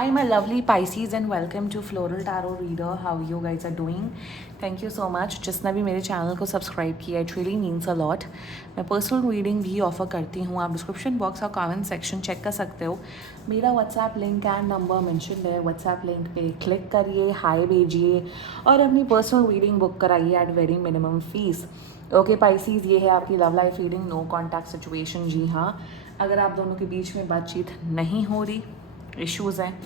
Hi, my lovely Pisces, and welcome to Floral Tarot Reader. How you guys are doing? Thank you so much. जिसने भी मेरे channel को subscribe किया, it really means a lot. मैं personal reading भी offer करती हूँ. आप डिस्क्रिप्शन बॉक्स और कमेंट सेक्शन चेक कर सकते हो. मेरा WhatsApp link and number mention है. व्हाट्सएप लिंक पे क्लिक करिए, हाई भेजिए और अपनी पर्सनल रीडिंग बुक कराइए at very minimum fees. Okay pisces, ये है आपकी love life reading. No contact situation. जी हाँ, अगर आप दोनों के बीच में बातचीत नहीं हो रही, इश्यूज़ हैं,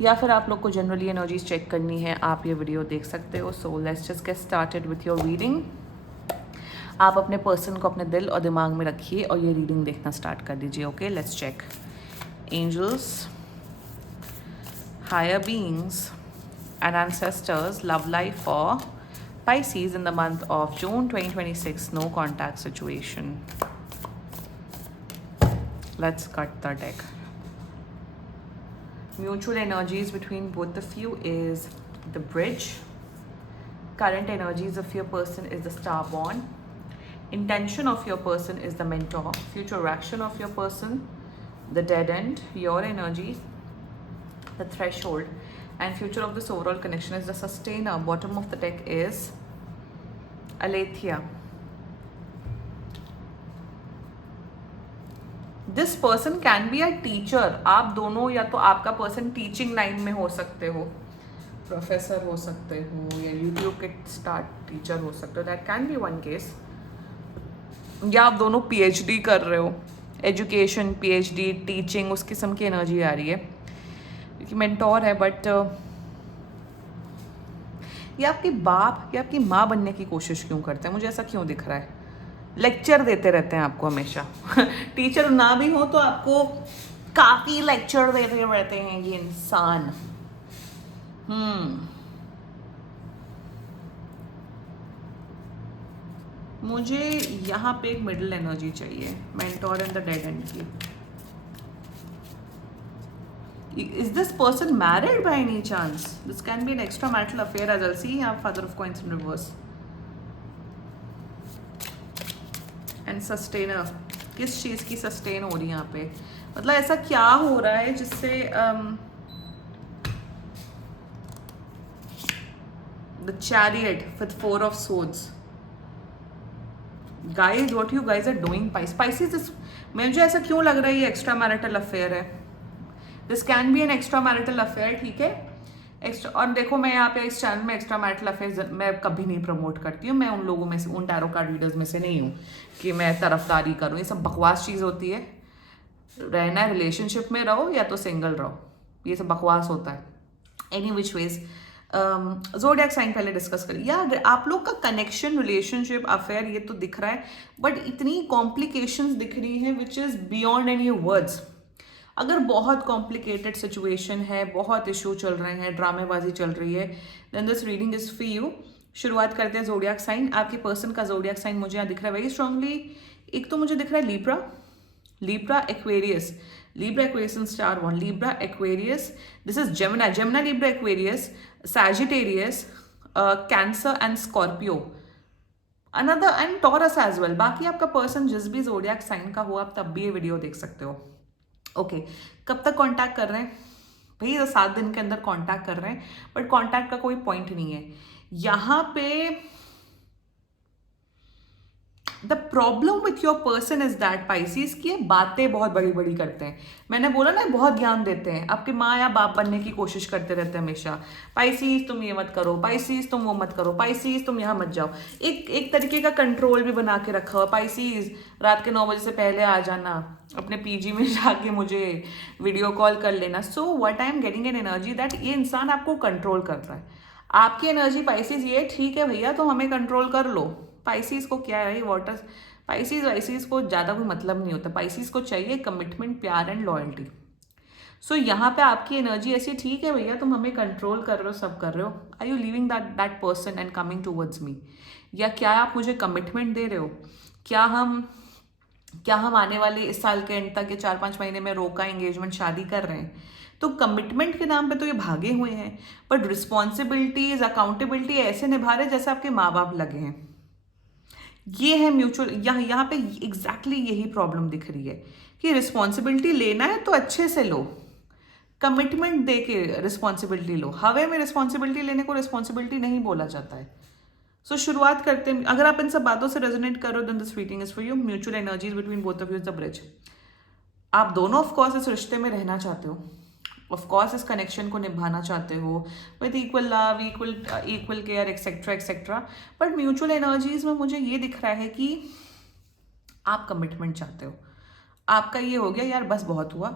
या फिर आप लोग को जनरली एनर्जीज चेक करनी है, आप ये वीडियो देख सकते हो. So let's just get started with your reading. आप अपने पर्सन को अपने दिल और दिमाग में रखिए और ये रीडिंग देखना स्टार्ट कर दीजिए. Okay, let's check. Angels, higher beings and ancestors, love life for Pisces in the month of June 2026, no contact situation. Let's cut the deck. Mutual energies between both of you is the bridge. Current energies of your person is the starborn. Intention of your person is the mentor. Future action of your person, the dead end. Your energy, the threshold. And future of this overall connection is the sustainer. Bottom of the deck is Aletheia. This person can be a teacher. आप दोनों, या तो आपका person teaching line में हो सकते हो, professor हो सकते हो, या यूट्यूब के स्टार्ट टीचर हो सकते हो. That can be one case. या आप दोनों पीएचडी कर रहे हो, एजुकेशन, पीएचडी, टीचिंग, उस किस्म की एनर्जी आ रही है. क्योंकि मेंटोर है, बट ये आपके बाप या आपकी माँ बनने की कोशिश क्यों करते हैं? मुझे ऐसा क्यों दिख रहा है? लेक्चर देते रहते हैं आपको हमेशा. टीचर ना भी हो तो आपको काफ़ी लेक्चर देते रहते हैं ये इंसान. मुझे यहाँ पे एक मिडिल एनर्जी चाहिए, mentor and the dead and की. Is this person married by any chance? This can be an extramarital affair as well. See, you have Father of Coins in reverse. And sustainer, किस चीज़ की sustain हो रही है यहाँ पे? मतलब ऐसा क्या हो रहा है जिससे the chariot with 4 of swords. Guys, what you guys are doing? Pisces, मुझे ऐसा क्यों लग रहा है ये एक्स्ट्रा मैरिटल अफेयर है? This can be an extra marital affair, ठीक है. एक्स्ट्रा, और देखो मैं यहाँ पे इस चैनल में एक्स्ट्रा मैरिटल अफेयर मैं कभी नहीं प्रमोट करती हूँ. मैं उन लोगों में से, उन टैरो कार्ड रीडर्स में से नहीं हूँ कि मैं तरफदारी करूँ. ये सब बकवास चीज़ होती है. रहना है रिलेशनशिप में रहो या तो सिंगल रहो, ये सब बकवास होता है. Any which ways, zodiac sign पहले डिस्कस करिए. यार आप लोग का कनेक्शन, रिलेशनशिप, अफेयर ये तो दिख रहा है, बट इतनी कॉम्प्लिकेशंस दिख रही हैं which is beyond any words. अगर बहुत कॉम्प्लिकेटेड सिचुएशन है, बहुत इशू चल रहे हैं, ड्रामेबाजी चल रही है, then this reading is for you. शुरुआत करते हैं ज़ोडिएक साइन. आपके पर्सन का ज़ोडिएक साइन मुझे यहाँ दिख रहा है वेरी स्ट्रांगली. एक तो मुझे दिख रहा है Libra, Libra Aquarius, Libra Aquarius in star one, Libra Aquarius. This is Gemini, Gemini, Libra Aquarius, Sagittarius, Cancer and Scorpio, another and Taurus as well. बाकी आपका पर्सन जिस भी ज़ोडिएक साइन का हो, आप तब भी ये वीडियो देख सकते हो. ओके, कब तक कांटेक्ट कर रहे हैं भैया? 7 दिन के अंदर कांटेक्ट कर रहे हैं, बट कांटेक्ट का कोई पॉइंट नहीं है यहाँ पे. The problem with your person is that Pisces की बातें बहुत बड़ी बड़ी करते हैं. मैंने बोला ना, बहुत ज्ञान देते हैं, आपके माँ या बाप बनने की कोशिश करते रहते हैं हमेशा. पाइसीज तुम ये मत करो, पाइसीज तुम वो मत करो, पाइसीज तुम यहाँ मत जाओ. एक तरीके का कंट्रोल भी बना के रखा हुआ. पाइसीज रात के 9 बजे से पहले आ जाना, अपने पीजी में जाके मुझे वीडियो कॉल कर लेना. So what I am getting an energy that ये इंसान आपको कंट्रोल कर रहा है. आपकी एनर्जी पाइसीज ये, ठीक है भैया तो हमें कंट्रोल कर लो. पाइसीज को क्या है, वाटर, पाइसीज वाइसीज को ज़्यादा कोई मतलब नहीं होता. पाइसीज को चाहिए कमिटमेंट, प्यार एंड लॉयल्टी. सो यहाँ पे आपकी एनर्जी ऐसी, ठीक है भैया तुम हमें कंट्रोल कर रहे हो, सब कर रहे हो. Are you living that person and coming towards me? या क्या आप मुझे कमिटमेंट दे रहे हो? क्या हम आने वाले इस साल के एंड तक, 4-5 महीने में रोका एंगेजमेंट, शादी कर रहे हैं? तो कमिटमेंट के नाम पे तो ये भागे हुए हैं, बट रिस्पॉन्सिबिलिटीज, अकाउंटेबिलिटी ऐसे निभा रहे जैसे आपके माँ बाप लगे हैं. ये है म्यूचुअल. यहाँ पे एग्जैक्टली यही प्रॉब्लम दिख रही है कि रिस्पॉन्सिबिलिटी लेना है तो अच्छे से लो, कमिटमेंट दे के रिस्पॉन्सिबिलिटी लो। हवे में रिस्पॉन्सिबिलिटी लेने को रिस्पॉन्सिबिलिटी नहीं बोला जाता है। सो शुरुआत करते हैं, अगर आप इन सब बातों से रेजोनेट करो then this reading is for you. Mutual energies between both of you is the bridge. आप दोनों ऑफ कोर्स इस रिश्ते में रहना चाहते हो, ऑफ कोर्स इस कनेक्शन को निभाना चाहते हो with equal love, equal care etcetera etcetera. But mutual energies में मुझे ये दिख रहा है कि आप कमिटमेंट चाहते हो। आपका ये हो गया यार बस बहुत हुआ,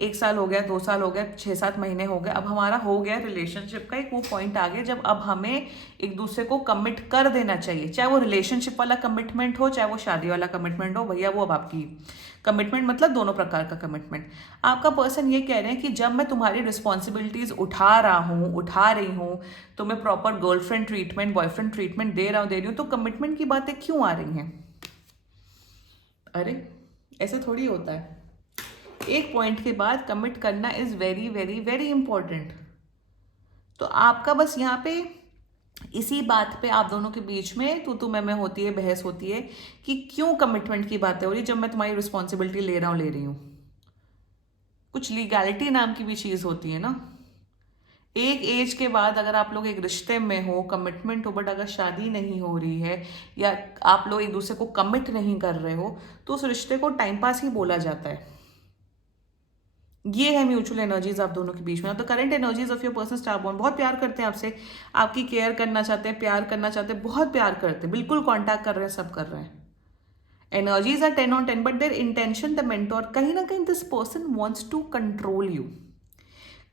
1 साल हो गया, 2 साल हो गया, 6-7 महीने हो गए, अब हमारा हो गया रिलेशनशिप का एक वो पॉइंट आ गया जब अब हमें एक दूसरे को कमिट कर देना चाहिए। चाहे वो रिलेशनशिप वाला कमिटमेंट हो, चाहे वो शादी वाला कमिटमेंट हो, भैया वो अब आपकी कमिटमेंट, मतलब दोनों प्रकार का कमिटमेंट। आपका पर्सन ये कह रहे हैं कि जब मैं तुम्हारी रिस्पॉन्सिबिलिटीज उठा रही हूँ, तो मैं proper girlfriend treatment, boyfriend treatment दे रही हूँ, तो कमिटमेंट की बातें क्यों आ रही हैं? अरे ऐसे थोड़ी होता है। एक पॉइंट के बाद कमिट करना is very very very important. तो आपका बस यहाँ पे इसी बात पे आप दोनों के बीच में तू मैं होती है, बहस होती है कि क्यों कमिटमेंट की बातें हो रही जब मैं तुम्हारी रिस्पॉन्सिबिलिटी ले रही हूँ। कुछ लीगैलिटी नाम की भी चीज होती है ना। एक एज के बाद अगर आप लोग एक रिश्ते में हो, कमिटमेंट हो, बट अगर शादी नहीं हो रही है या आप लोग एक दूसरे को कमिट नहीं कर रहे हो, तो उस रिश्ते को टाइम पास ही बोला जाता है। ये है म्यूचुअल एनर्जीज आप दोनों के बीच में। तो current energies of your person star bond बहुत प्यार करते हैं आपसे, आपकी केयर करना चाहते हैं, प्यार करना चाहते हैं, बहुत प्यार करते हैं, बिल्कुल कांटेक्ट कर रहे हैं, सब कर रहे हैं। Energies are 10/10, but there intention the mentor, कहीं ना कहीं this person wants to control you.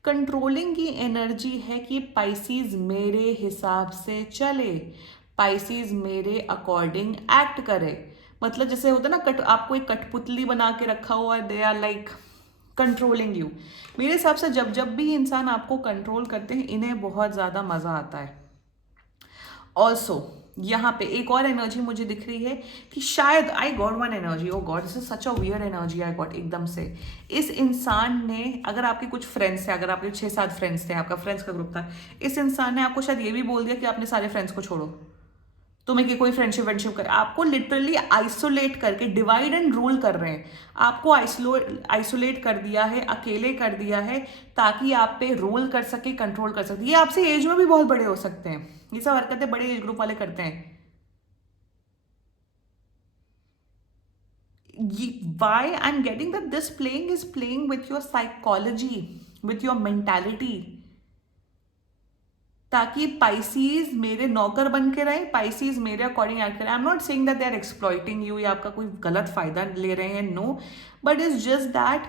Controlling की एनर्जी है कि पाइसीज मेरे हिसाब से चले, पाइसीज मेरे अकॉर्डिंग एक्ट करे। मतलब जैसे होता है ना, आपको एक कठपुतली बना के रखा हुआ है, they are like controlling you. मेरे हिसाब से जब जब भी इंसान आपको कंट्रोल करते हैं, इन्हें बहुत ज़्यादा मज़ा आता है। ऑल्सो यहाँ पे एक और एनर्जी मुझे दिख रही है कि शायद I got one energy, oh God this is such a weird energy I got एकदम से। इस इंसान ने, अगर आपके कुछ फ्रेंड्स थे, अगर आपके 6-7 फ्रेंड्स थे, आपका फ्रेंड्स का ग्रुप था, इस इंसान ने आपको शायद ये भी बोल दिया कि आपने सारे फ्रेंड्स को छोड़ो, तुम्हें कि कोई फ्रेंडशिप करे। आपको लिटरली आइसोलेट करके डिवाइड एंड रूल कर रहे हैं। आपको आइसोलेट कर दिया है, अकेले कर दिया है, ताकि आप पे रूल कर सके, कंट्रोल कर सके। ये आपसे एज में भी बहुत बड़े हो सकते हैं, ये सब हरकतें बड़े एज ग्रुप वाले करते हैं। Why I'm getting that this playing is playing with your psychology, with your mentality, ताकि पाइसीज मेरे नौकर बन के रहे, पाइसीज मेरे अकॉर्डिंग एक्ट करें। I am not saying that they are exploiting you या आपका कोई गलत फायदा ले रहे हैं, no, but is just that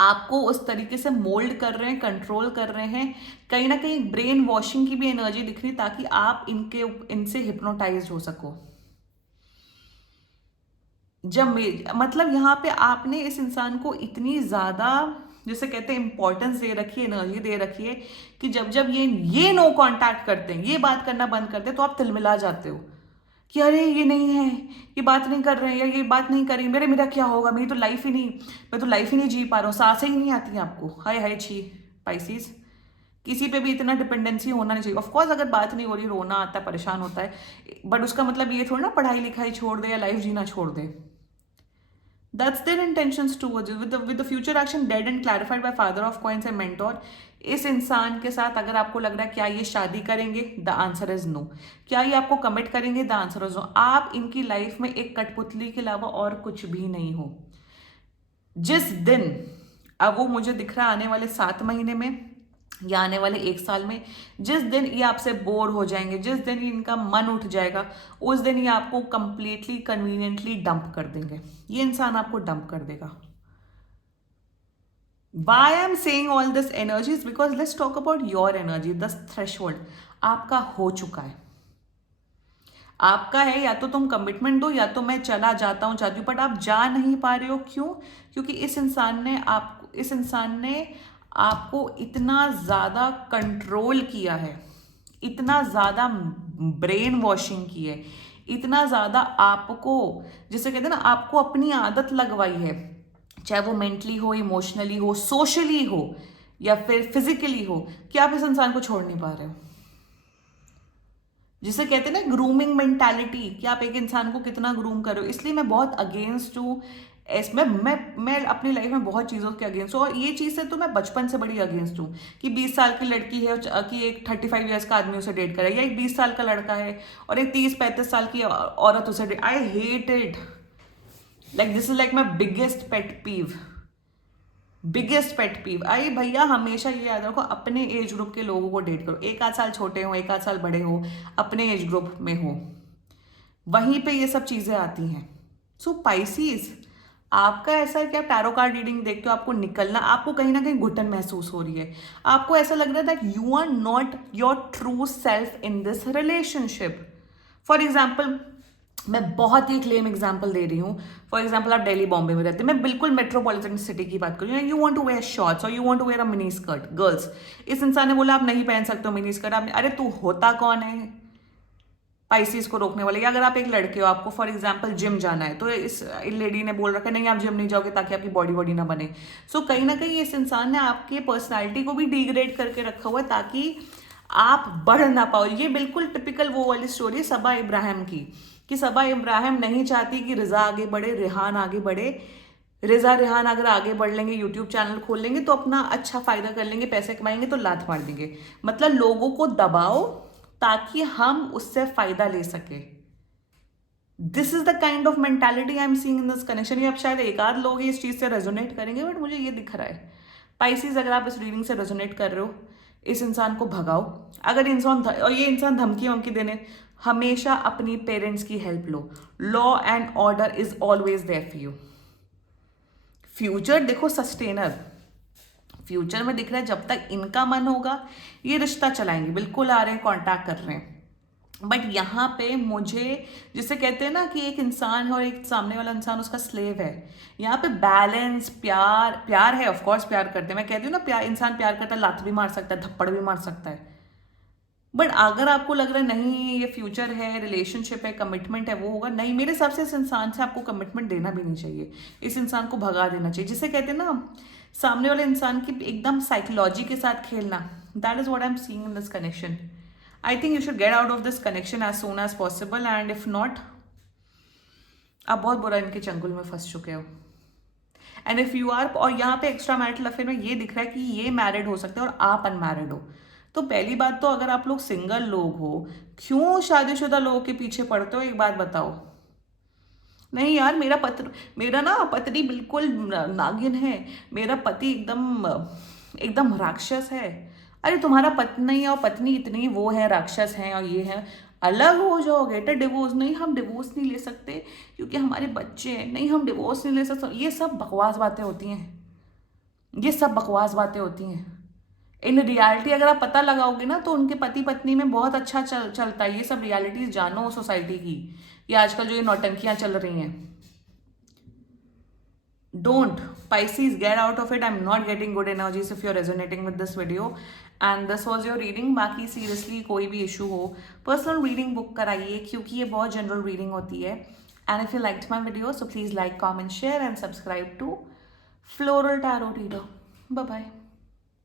आपको उस तरीके से मोल्ड कर रहे हैं, कंट्रोल कर रहे हैं। कहीं ना कहीं ब्रेन वॉशिंग की भी एनर्जी दिख रही, ताकि आप इनसे हिप्नोटाइज हो सको। मतलब यहाँ पे आपने इस इंसान को इतनी ज्यादा, जैसे कहते हैं, इंपॉर्टेंस दे रखी है, एनर्जी दे रखी है कि जब जब ये नो कांटेक्ट करते हैं, ये बात करना बंद करते हैं, तो आप तिलमिला जाते हो कि अरे ये नहीं है, ये बात नहीं कर रहे हैं, या ये बात नहीं करी, मेरा क्या होगा, मेरी तो लाइफ ही नहीं, मैं तो लाइफ ही नहीं जी पा रहा हूँ, सांसें ही नहीं आती हैं आपको। हाय हाय छी पाइसीज, किसी पे भी इतना डिपेंडेंसी होना नहीं चाहिए। ऑफकोर्स अगर बात नहीं हो रही, रोना आता है, परेशान होता है, बट उसका मतलब ये थोड़ा ना पढ़ाई लिखाई छोड़ दे या लाइफ जीना छोड़ दे। That's their intentions towards you. With the future action dead and clarified by Father of Coins and Mentor. इस इंसान के साथ अगर आपको लग रहा है क्या ये शादी करेंगे, द आंसर इज नो। क्या ये आपको कमिट करेंगे, द आंसर इज नो। आप इनकी लाइफ में एक कठपुतली के अलावा और कुछ भी नहीं हो। जिस दिन, अब वो मुझे दिख रहा है आने वाले 7 महीने में या आने वाले 1 साल में, जिस दिन ये आपसे बोर हो जाएंगे, जिस दिन इनका मन उठ जाएगा, उस दिन ये आपको कंप्लीटली कन्वीनियंटली डंप कर देंगे। ये इंसान आपको डंप कर देगा। Why I'm saying all this energy is because let's talk about your energy, the threshold आपका हो चुका है। आपका है, या तो तुम कमिटमेंट दो, या तो मैं चला जाता हूं, चाहती हूं, बट आप जा नहीं पा रहे हो। क्यों? क्योंकि इस इंसान ने आपको इतना ज़्यादा कंट्रोल किया है, इतना ज़्यादा ब्रेन वॉशिंग की है, इतना ज़्यादा आपको, जिसे कहते हैं ना, आपको अपनी आदत लगवाई है, चाहे वो मेंटली हो, इमोशनली हो, सोशली हो, या फिर फिजिकली हो, कि आप इस इंसान को छोड़ नहीं पा रहे हो। जिसे कहते हैं ना ग्रूमिंग मेंटालिटी, कि आप एक इंसान को कितना ग्रूम कर रहे हो। इसलिए मैं बहुत अगेंस्ट हूँ इसमें मैं अपनी लाइफ में बहुत चीज़ों के अगेंस्ट हूँ, और ये चीज़ से तो मैं बचपन से बड़ी अगेंस्ट हूँ कि 20 साल की लड़की है कि एक 35 ईयर्स का आदमी उसे डेट करे, या एक 20 साल का लड़का है और एक 30-35 साल की औरत उसे date. I hate it. Like this is like my biggest pet peeve. I भैया हमेशा ये याद रखो, अपने एज ग्रुप के लोगों को डेट करो। एक आध साल छोटे हो, एक आध साल बड़े हो, अपने एज ग्रुप में हो, वहीं पे ये सब चीजें आती हैं। सो पाइसीज, आपका ऐसा है कि आप टैरो कार्ड रीडिंग देखते हो, आपको निकलना, आपको कहीं ना कहीं घुटन महसूस हो रही है, आपको ऐसा लग रहा है that you are not your true self in this relationship. For example, मैं बहुत ही क्लेम एग्जाम्पल दे रही हूँ। फॉर एग्जाम्पल, आप दिल्ली बॉम्बे में रहते हैं, मैं बिल्कुल मेट्रोपॉलिटन सिटी की बात कर रही हूँ। You want to wear shorts और you want to wear a mini skirt, girls, इस इंसान ने बोला आप नहीं पहन सकते हो मिनी स्कर्ट। आपने, अरे तू होता कौन है पाइसिस को रोकने वाले? या अगर आप एक लड़के हो, आपको फॉर एग्जाम्पल जिम जाना है, तो इस लेडी ने बोल रखा है नहीं आप जिम नहीं जाओगे ताकि आपकी बॉडी बॉडी ना बने। सो कहीं ना कहीं इस इंसान ने आपकी पर्सनालिटी को भी डिग्रेड करके रखा हुआ है ताकि आप बढ़ ना पाओ। ये बिल्कुल टिपिकल वो वाली स्टोरी है सबा इब्राहिम की, कि सबा इब्राहिम नहीं चाहती कि रिजा आगे बढ़े, रेहान आगे बढ़े। रिजा रेहान अगर आगे बढ़ लेंगे, यूट्यूब चैनल खोल लेंगे तो अपना अच्छा फायदा कर लेंगे, पैसे कमाएंगे तो लात मार देंगे। मतलब लोगों को दबाओ ताकि हम उससे फायदा ले सके। This is the kind of mentality I am seeing in this connection. ये अब शायद एक आध लोग इस चीज से रेजोनेट करेंगे, बट मुझे ये दिख रहा है। पाइसिस, अगर आप इस रीडिंग से रेजोनेट कर रहे हो, इस इंसान को भगाओ। अगर इंसान और ये इंसान धमकी वमकी देने, हमेशा अपनी पेरेंट्स की हेल्प लो। Law and order is always there for you. Future देखो सस्टेनर, फ्यूचर में दिख रहा है जब तक इनका मन होगा ये रिश्ता चलाएंगे। बिल्कुल आ रहे हैं, कांटेक्ट कर रहे हैं, बट यहाँ पे मुझे, जिसे कहते हैं ना कि एक इंसान है और एक सामने वाला इंसान उसका स्लेव है, यहाँ पे बैलेंस, प्यार है। ऑफ कोर्स प्यार करते हैं, मैं कहती हूँ ना, प्यार, इंसान प्यार करता है, लात भी मार सकता है, थप्पड़ भी मार सकता है। बट अगर आपको लग रहा है नहीं ये फ्यूचर है, रिलेशनशिप है, कमिटमेंट है, वो होगा, नहीं, मेरे हिसाब से इस इंसान से आपको कमिटमेंट देना भी नहीं चाहिए। इस इंसान को भगा देना चाहिए। जिसे कहते हैं ना सामने वाले इंसान की एकदम साइकोलॉजी के साथ खेलना, that is what I am seeing in this connection. I think you should get out of this connection as soon as possible, and if not, आप बहुत बुरा इनके चंगुल में फंस चुके हो। एंड इफ यू आर, और यहाँ पे एक्स्ट्रा मैरिटल अफेयर में ये दिख रहा है कि ये मैरिड हो सकते हैं और आप अनमैरिड हो। तो पहली बात तो, अगर आप लोग सिंगल लोग हो, क्यों शादीशुदा लोगों के पीछे पड़ते हो? एक बात बताओ। नहीं यार, मेरा ना पति बिल्कुल नागिन है, मेरा पति एकदम राक्षस है। अरे तुम्हारा पत्नी और पत्नी इतनी वो है, राक्षस हैं और ये है, अलग हो जाओ, गेट अ डिवोर्स। नहीं, हम डिवोर्स नहीं ले सकते क्योंकि हमारे बच्चे हैं। नहीं, हम डिवोर्स नहीं ले सकते। ये सब बकवास बातें होती हैं, ये सब बकवास बातें होती हैं। इन रियलिटी अगर आप पता लगाओगे ना, तो उनके पति पत्नी में बहुत अच्छा चलता है। ये सब रियलिटीज जानो सोसाइटी की, ये आजकल जो ये नौटंकियां चल रही हैं। Don't, Pisces, get out of it. I'm not getting good energies if you're resonating with this video. And this was your reading. बाकी seriously कोई भी issue हो, personal reading book कराइए, क्योंकि ये बहुत general reading होती है। And if you liked my video, so please like, comment, share and subscribe to Floral Tarot Reader. Bye bye.